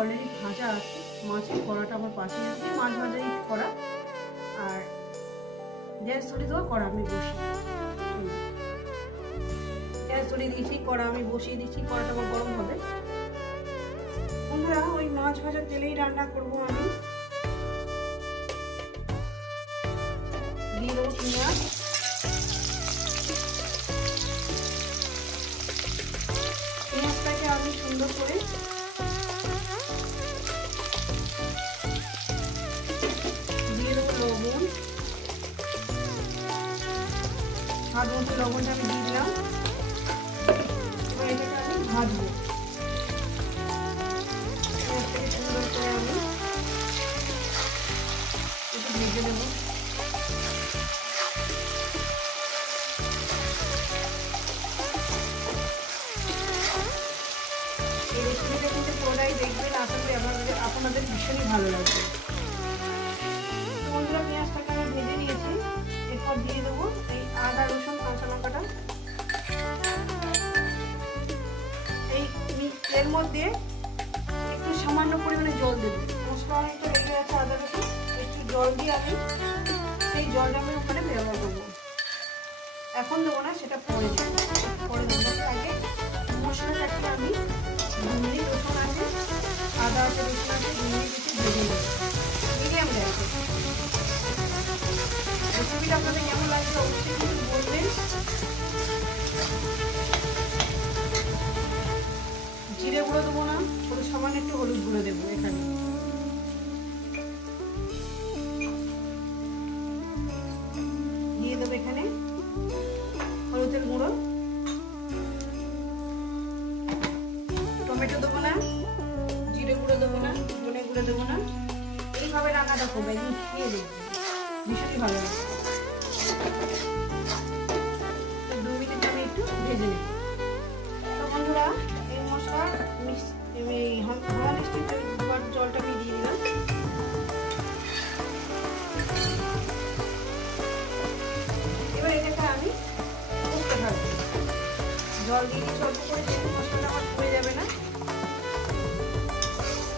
Already ভাজা আছে, মাছের কড়াটা আমার পাশে আছে, মাছ ভাজাই করা। আর গ্যাস ধরে দেওয়া কড়া আমি বসি, গ্যাস ধরে দিয়েছি, কড়া আমি বসিয়ে দিচ্ছি, কড়াটা আমার গরম হবে। বন্ধুরা ওই মাছ ভাজার তেলেই রান্না করবো আমি। দিয়ে দেবো পেঁয়াজ, পেঁয়াজটাকে আমি সুন্দর করে দিয়ে দেবো লবণ, স্বাদ মতো লবণটা আমি দিয়ে দিলাম। এবার এটাকে আমি ভাজবো, পেঁয়াজটাকে সুন্দর করে আমি একটু ভেজে দেবো। এই রেসিপিটা কিন্তু পুরোটাই দেখবেন, আশা করি আপনাদের ভীষণই ভালো লাগবে। তো বন্ধুরা পেঁয়াজটাকে আমি ভেজে নিয়েছি, এরপর দিয়ে দেবো এই আদা রসুন কাঁচা লঙ্কাটা। এর মধ্যে একটু সামান্য পরিমাণে জল দেবো, মশলা অনেকটা লেগে আছে আদা রসুন, একটু জল দিয়ে আমি সেই জলটা আমি ওখানে ব্যবহার করবো। এখন দেবো না, সেটা পরে দেবো, পরে দেবো। আগে মশলাটাকে আমি 2 মিনিট, রসুন আছে, আদা আছে, রসুন আছে, 2 মিনিট একটু ভেজে নেব মিডিয়াম গ্যাসে। রেসিপিটা আপনাদের কেমন লাগছে অবশ্যই কিন্তু বলবেন। জিরে গুঁড়ো দেবো না, পুরো সামান্য একটু হলুদ গুঁড়ো দেবো এখানে। দিয়ে দেবো এখানে হলুদের গুঁড়ো, টমেটো দেবো না, জিরে গুঁড়ো দেবো না, ধনে গুঁড়ো দেবো না। এইভাবে রান্নাটা করবো, একদম খেয়ে দেখবো, ভীষণই ভালো লাগবে। 2 মিনিট আমি একটু ভেজে নেব। তো বন্ধুরা এই মশলা জলটা আমি দিয়ে দিলাম। এবার এটাকে আমি কষতে থাকবো, জল দিয়ে দিচ্ছি অল্প করে, যেহেতু মশলাটা আমার পুড়ে যাবে না।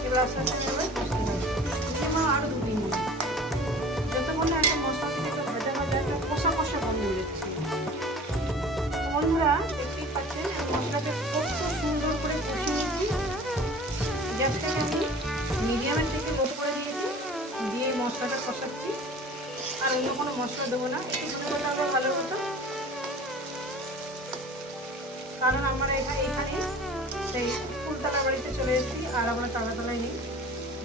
এবার আস্তে আস্তে এবার কষতে থাকবো, আরো 2-3 মিনিট, যতক্ষণ না একটা মশলা থেকে একটা ভাজা ভাজা একটা কষা কষা গন্ধ বেরোচ্ছে। বন্ধুরা দেখতেই পাচ্ছেন মশলাটা কত সুন্দর করে কষিয়ে নিয়েছি। গ্যাসটাকে আমি মিডিয়ামের থেকে লো করে দিয়েছি, দিয়ে মশলাটা কষাচ্ছি। আর অন্য কোনো মশলা দেবো না, একটু ধনে পাতা আবার ভালো হতো, কারণ আমরা এখানে সেই ফুলতলা বাড়িতে চলে এসেছি, আর আমরা তালাতলায় নেই,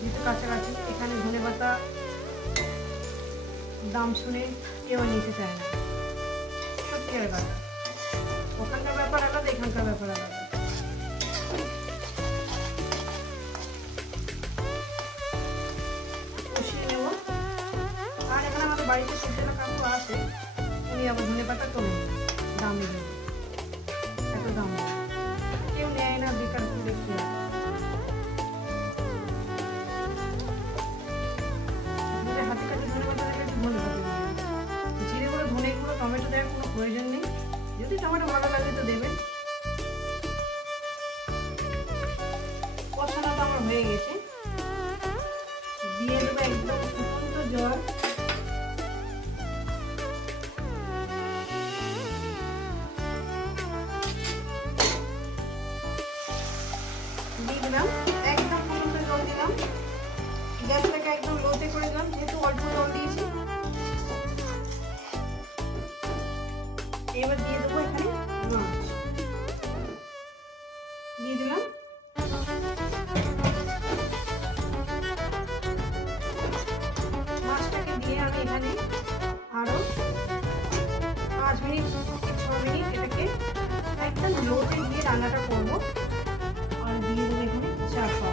যেহেতু কাছাকাছি। এখানে ধনে পাতা দাম শুনে কেউ নিতে চায় না, সত্যিকারের কথা। ওখানকার ব্যাপার আলাদা, এখানকার ব্যাপার আলাদা। কষিয়ে নেব। আর এখানে আমাদের বাড়িতে সুন্দর কাকু আছে, উনি আবার ধনে পাতা তোলেন, দাম নেবেন, এত দাম কেউ নেয় না, বেকার করে কি হাতে কাছে ধনে পাতা দেখে একটু ধনে পাতা দিবেন। জিরে গুঁড়ো, ধনে গুঁড়ো, টমেটো দেওয়ার কোনো প্রয়োজন নেই, যদি টমেটো ভালো লাগে তো দেবেন। কষানোটা আমার হয়ে গেছে, দিয়ে দেবো একদম ফুটন্ত জল। দিয়ে দিলাম একদম ফুটন্ত জল দিলাম, গ্যাসটাকে একদম লোতে করে দিলাম, যেহেতু অল্প জল দিয়েছি। এবার দিয়ে দেবো এখানে মাছ, দিয়ে দিলাম। মাছটাকে দিয়ে আমি এখানে আরো 5 মিনিট 6 মিনিট এটাকে একদম লোতে দিয়ে রান্নাটা করবো। আর দিয়ে দেবো এখানে চাপা,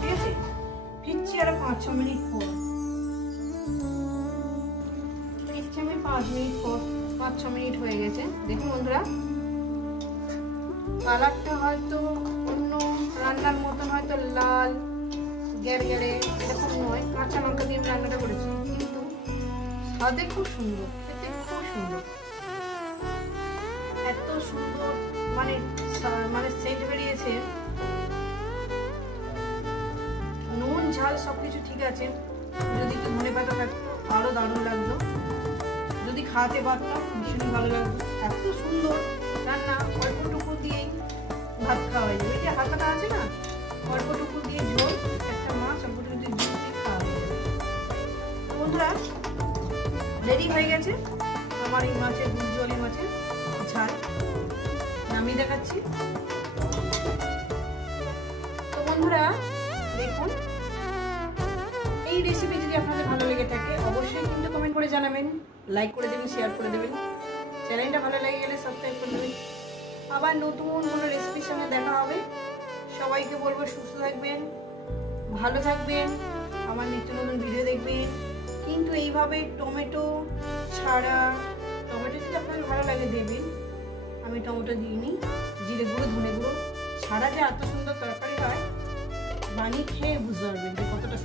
ঠিক আছে? ফিরছি আরো 5-6 মিনিট পর, ফিরছি আমি 5 মিনিট পর। 5-6 মিনিট হয়ে গেছে, দেখুন বন্ধুরা কালারটা হয়তো অন্য রান্নার মতন হয়তো লাল গ্যারে গ্যারে এরকম নয়, কাঁচা লঙ্কা দিয়ে রান্নাটা করেছি, কিন্তু স্বাদে খুব সুন্দর, খেতে খুব সুন্দর, এত সুন্দর মানে সেন্ট বেরিয়েছে ঝাল সব কিছু ঠিক আছে, যদি একটু ধনে পাতা থাকতো আরও দারুণ লাগতো, যদি খাওয়াতে পারতাম ভীষণই ভালো লাগতো। এত সুন্দর রান্না, অল্পটুকু দিয়েই ভাত খাওয়া হয়ে যাবে। এই যে হাতাটা আছে না, অল্পটুকু দিয়ে ঝোল, একটা মাছ অল্পটুকু দিয়ে ঝোল দিয়ে খাওয়া হয়ে যাবে। বন্ধুরা রেডি হয়ে গেছে আমার এই মাছের দুধজলি মাছের ঝাল, নামিয়ে দেখাচ্ছি। তো বন্ধুরা দেখুন, এই রেসিপি যদি আপনাদের ভালো লেগে থাকে অবশ্যই কিন্তু কমেন্ট করে জানাবেন, লাইক করে দেবেন, শেয়ার করে দেবেন, চ্যানেলটা ভালো লেগে গেলে সাবস্ক্রাইব করে দেবেন। আবার নতুন কোনো রেসিপির সঙ্গে দেখা হবে। সবাইকে বলবো সুস্থ থাকবেন, ভালো থাকবেন, আমার নিত্য নতুন ভিডিও দেখবেন। কিন্তু এইভাবে টমেটো ছাড়া, টমেটো যদি আপনাদের ভালো লাগে দেবেন, আমি টমেটো দিইনি, জিরে গুঁড়ো ধনে গুঁড়ো ছাড়া যে এত সুন্দর তরকারি হয় বানিয়ে খেয়ে বুঝতে পারবেন যে কতটা